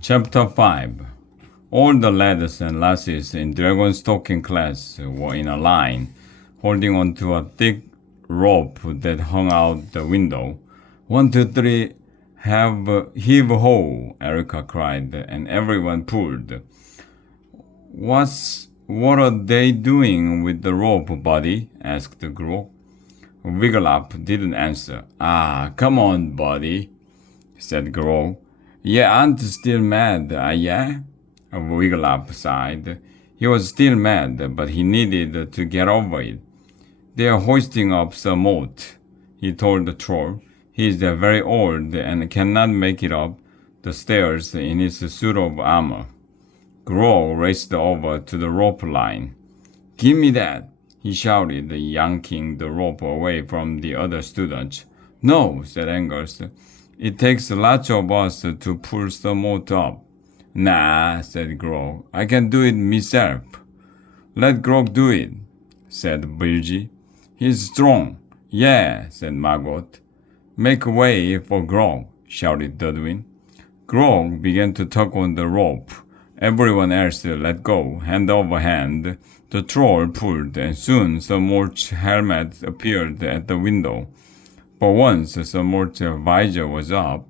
Chapter 5. All the lads and lasses in Dragon's talking class were in a line, holding onto a thick rope that hung out the window. 1, 2, 3, heave ho, Erica cried, and everyone pulled. What are they doing with the rope, buddy? Asked Grok. Wigglytuff didn't answer. Ah, come on, buddy, said Grok. Yeah, aren't still mad, yeah? Wigglytuff sighed. He was still mad, but he needed to get over it. They are hoisting up some moat, he told the troll. He is very old and cannot make it up the stairs in his suit of armor. Grok raced over to the rope line. Give me that, he shouted, yanking the rope away from the other students. No, said Angus. It takes lots of us to pull some moat up. Nah, said Grok. I can do it myself. Let Grok do it, said Bilgy. He's strong. Yeah, said Margot. Make way for Grok, shouted Dudwin. Grok began to tug on the rope. Everyone else let go, hand over hand. The troll pulled, and soon Sir Mort's helmet appeared at the window. But once Sir Mort's visor was up,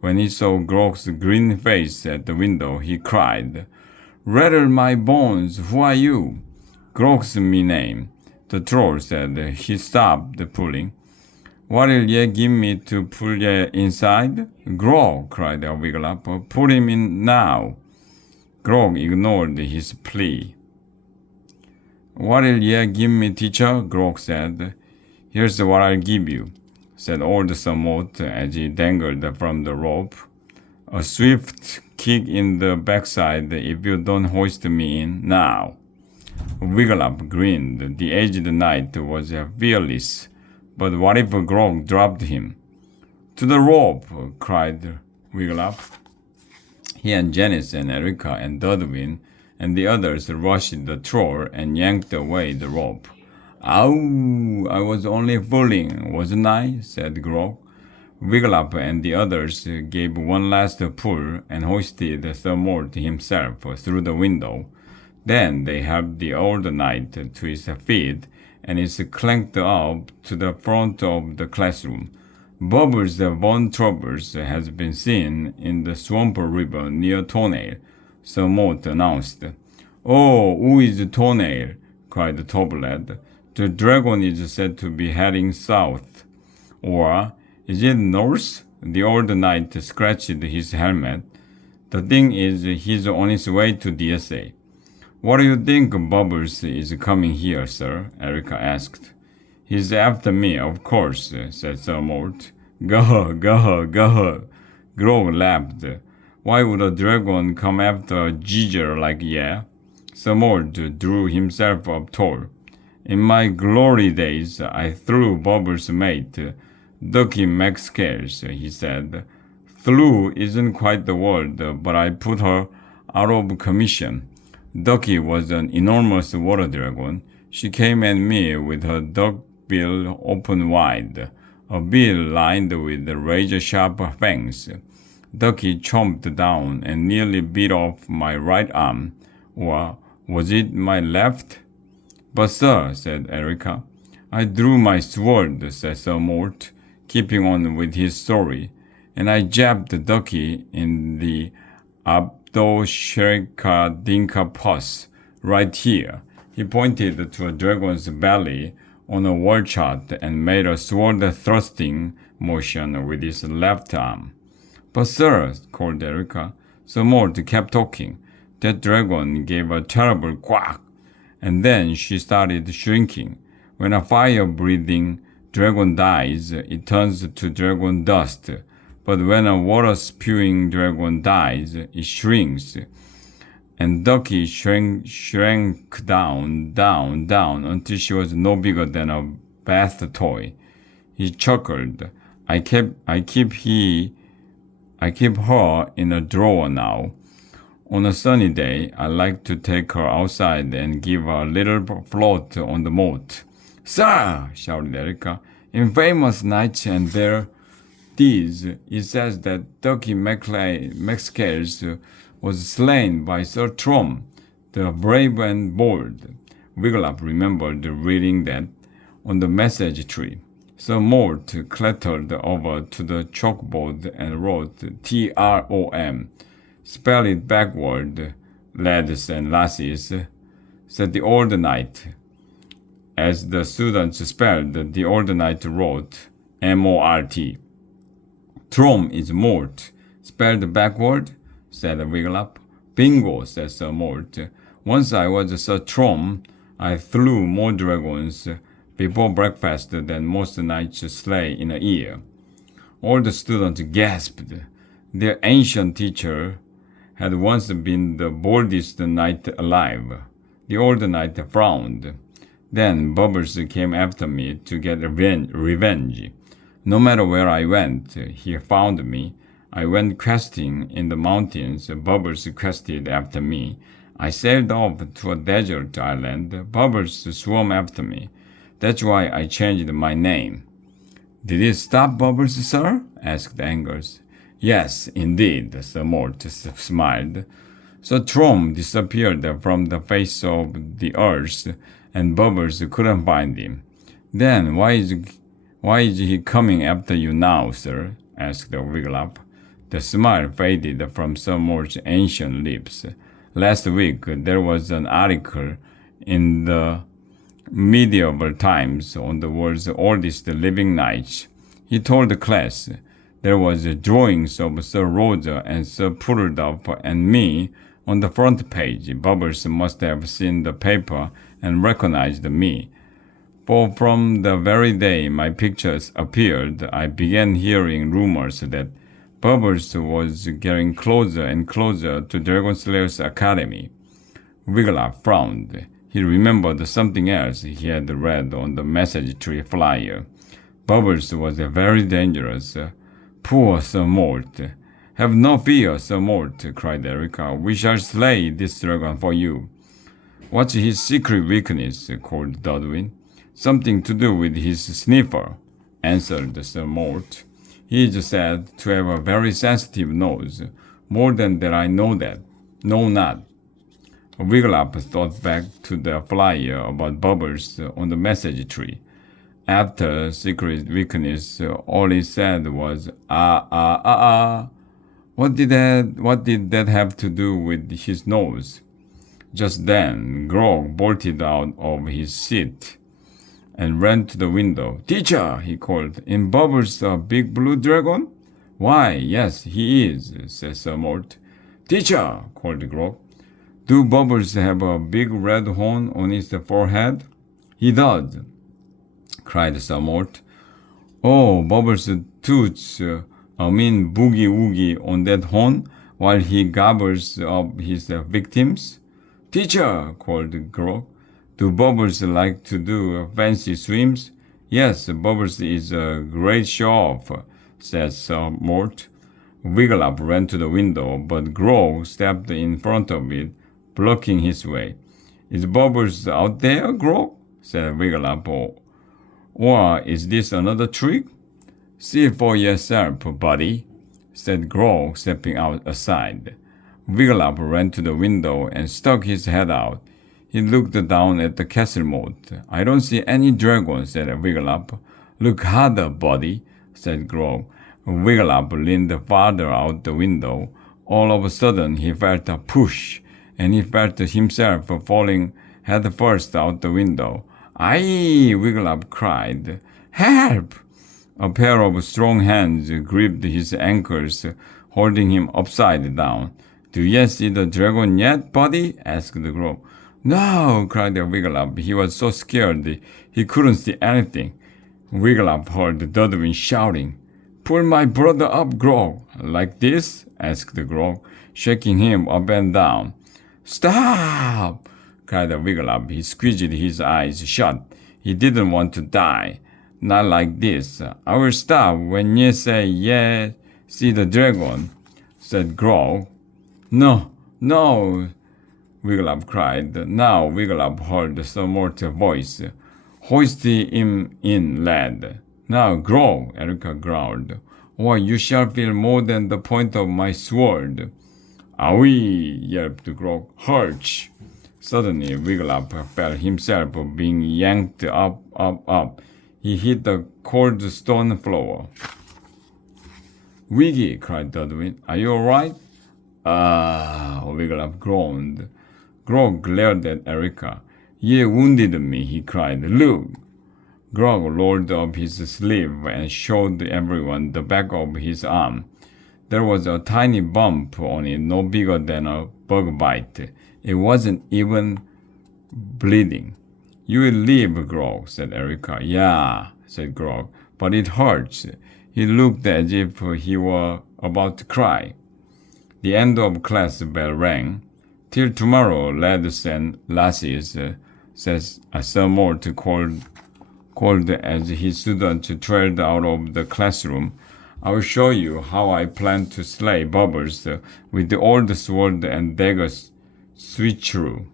when he saw Grok's green face at the window, he cried, Rattle my bones, who are you? Grok's me name, the troll said. He stopped pulling. What'll ye give me to pull ye inside? Grok, cried Wigglytuff, put him in now. Grok ignored his plea. What'll ye give me, teacher? Grok said. Here's what I'll give you, said old Sir Mort as he dangled from the rope. A swift kick in the backside if you don't hoist me in now. Wigglytuff grinned. The aged knight was fearless, but what if Grok dropped him? To the rope, cried Wigglytuff. He and Janice and Erica and Dudwin and the others rushed the troll and yanked away the rope. Ow! I was only fooling, wasn't I? Said Grok. Wigglytuff and the others gave one last pull and hoisted Sir Mort himself through the window. Then they helped the old knight to his feet and is clanked up to the front of the classroom. Bubbles Von Troubles has been seen in the Swamp River near Toenail, Sir Mort announced. Oh, who is Toenail? Cried Toblad. The dragon is said to be heading south. Or, is it north? The old knight scratched his helmet. The thing is, he's on his way to DSA. What do you think Bubbles is coming here, sir? Erica asked. He's after me, of course, said Sir Mort. Gah, gah, gah. Grok laughed. Why would a dragon come after a geezer like yeah? Sir Mort drew himself up tall. In my glory days, I threw Bubbles' mate, Ducky McScales, he said. Threw isn't quite the word, but I put her out of commission. Ducky was an enormous water dragon. She came at me with her duck bill open wide, a bill lined with razor-sharp fangs. Ducky chomped down and nearly bit off my right arm, or was it my left? But sir, said Erica. I drew my sword, said Sir Mort, keeping on with his story, and I jabbed Ducky in the Abdoshreka Dinka pus, right here. He pointed to a dragon's belly on a wall chart and made a sword thrusting motion with his left arm. But sir, called Erica. Sir Mort kept talking. That dragon gave a terrible quack, and then she started shrinking. When a fire-breathing dragon dies, it turns to dragon dust. But when a water-spewing dragon dies, it shrinks. And Ducky shrank down, until she was no bigger than a bath toy. He chuckled. I keep her in a drawer now. On a sunny day, I like to take her outside and give her a little float on the moat. Sir, shouted Erica, in famous knights and their these, it says that Ducky McScales was slain by Sir Trom, the brave and bold. Wiglaf remembered reading that on the message tree. Sir Mort clattered over to the chalkboard and wrote Trom. Spell it backward, lads and lassies, said the old knight. As the students spelled, the old knight wrote Mort. Trom is Mort. Spelled backward, said Wiglaf. Bingo, said Sir Mort. Once I was Sir Trom, I slew more dragons before breakfast than most knights slay in a year. All the students gasped. Their ancient teacher had once been the boldest knight alive. The old knight frowned. Then Bubbles came after me to get revenge. No matter where I went, he found me. I went questing in the mountains. Bubbles quested after me. I sailed off to a desert island. Bubbles swam after me. That's why I changed my name. Did it stop Bubbles, sir? Asked Angus. Yes, indeed, Sir Mort smiled. So Trom disappeared from the face of the earth, and Bubbles couldn't find him. Then why is he coming after you now, sir? Asked Wiglaf. The smile faded from Sir Mort's ancient lips. Last week there was an article in the medieval times on the world's oldest living knights. He told the class there was drawings of Sir Roger and Sir Puddledup and me on the front page. Bubbles must have seen the paper and recognized me. For from the very day my pictures appeared, I began hearing rumors that Bubbles was getting closer and closer to Dragonslayer's Academy. Wiglaf frowned. He remembered something else he had read on the message tree flyer. Bubbles was very dangerous. Poor Sir Mort. Have no fear, Sir Mort, cried Erica. We shall slay this dragon for you. What's his secret weakness? Called Dodwin. Something to do with his sniffer, answered Sir Mort. He is said to have a very sensitive nose. More than that I know that. No, not. Wiglaf thought back to the flyer about Bubbles on the message tree. After secret weakness, all he said was, What did that have to do with his nose? Just then, Grog bolted out of his seat and ran to the window. Teacher, he called, in Bubbles a big blue dragon? Why, yes, he is, said Sir Mort. Teacher, called Grog, do Bubbles have a big red horn on his forehead? He does, cried Sir Mort. Oh, Bubbles toots a mean boogie-woogie on that horn while he gobbles up his victims? Teacher, called Grog, do Bubbles like to do fancy swims? Yes, Bubbles is a great show-off, said Sir Mort. Wiglaf ran to the window, but Grog stepped in front of it, blocking his way. Is Bubbles out there, Grog? Said Wiglaf. Or is this another trick? See for yourself, buddy, said Grog, stepping out aside. Wiglaf ran to the window and stuck his head out. He looked down at the castle moat. I don't see any dragon, said Wiglaf. Look harder, buddy, said Grog. Wiglaf leaned farther out the window. All of a sudden he felt a push, and he felt himself falling head first out the window. Aye, Wiglaf cried. Help! A pair of strong hands gripped his ankles, holding him upside down. Do you see the dragon yet, buddy? Asked Grog. No, cried Wiglaf. He was so scared he couldn't see anything. Wiglaf heard Dodwin shouting, Pull my brother up, Grog. Like this? Asked Grog, shaking him up and down. Stop! Cried Wiglaf. He squeezed his eyes shut. He didn't want to die. Not like this. I will stop when you say, yeah, see the dragon, said Grog. No, Wiglaf cried. Now Wiglaf heard Sir Mort's voice. Hoist him in, lad. Now, Grog, Erica growled. or you shall feel more than the point of my sword. Aoi! Yelped Grog. Hurch! Suddenly, Wiglaf felt himself being yanked up. He hit the cold stone floor. Wiggy! Cried Dudwin. Are you all right? Ah! Wiglaf groaned. Grog glared at Erica. Ye wounded me, he cried. Look! Grog rolled up his sleeve and showed everyone the back of his arm. There was a tiny bump on it, no bigger than a bug bite. It wasn't even bleeding. You will live, Grog, said Erica. Yeah, said Grog, but it hurts. He looked as if he were about to cry. The end of class bell rang. Till tomorrow, lads and lassies, says Sir Mort called as his students trailed out of the classroom. I will show you how I plan to slay Bubbles with the old sword and dagger switcheroo.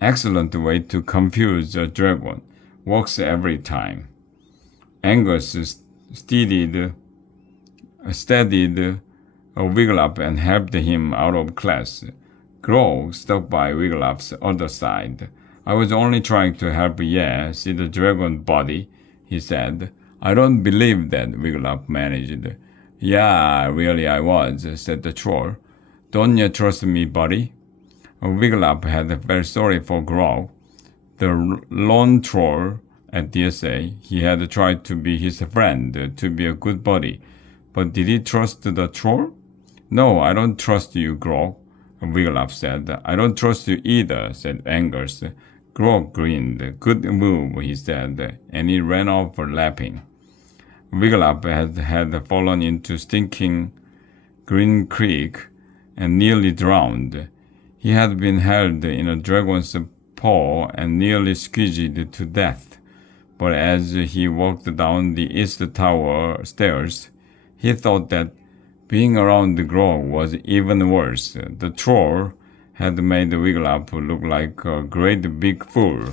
Excellent way to confuse a dragon. Works every time. Angus steadied Wiglaf and helped him out of class. Grog stuck by Wiglaf's other side. I was only trying to help Ye see the dragon body, he said. I don't believe that, Wiglaf managed. Yeah, really I was, said the troll. Don't you trust me, buddy? Wiglaf had felt sorry for Grog, the lone troll at DSA. He had tried to be his friend, to be a good buddy. But did he trust the troll? No, I don't trust you, Grog, Wiglaf said. I don't trust you either, said Angus. Grog grinned. Good move, he said, and he ran off laughing. Wiglaf had fallen into stinking Green Creek and nearly drowned. He had been held in a dragon's paw and nearly squeezed to death. But as he walked down the East Tower stairs, he thought that being around Grog was even worse. The troll had made Wiglaf look like a great big fool.